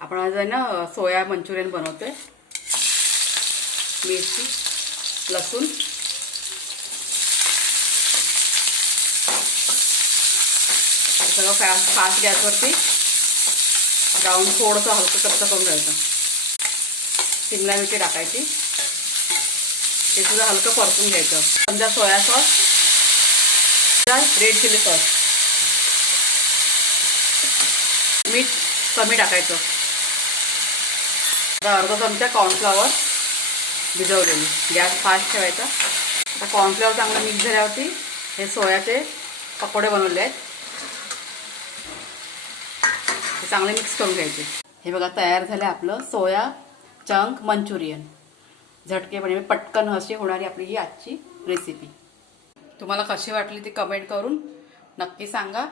आपण आज आहे ना सोया मंचुरियन बनवतोय। मिरची, लसूण, सगळं फास्ट गॅसवरती ब्राऊन थोडंसं हलकं कच्चं करून घ्यायचं। शिमला मिरची टाकायची, ते सुद्धा हलकं परतून घ्यायचं। समजा soya sauce, red chilli sauce, मीठ कमी टाकायचं। अर्धा चमचा कॉर्नफ्लॉवर भिजवलेली, गॅस फास्ट ठेवायचा। आता कॉर्नफ्लॉवर चांगलं मिक्स झाल्यावरती हे सोयाचे पकोडे बनवले आहेत, हे चांगले मिक्स करून घ्यायचे। हे बघा तयार झाले आपलं सोया चंक मंचुरियन। झटकेपणे पटकन अशी होणारी आपली ही आजची रेसिपी। तुम्हाला कशी वाटली ती कमेंट करून नक्की सांगा।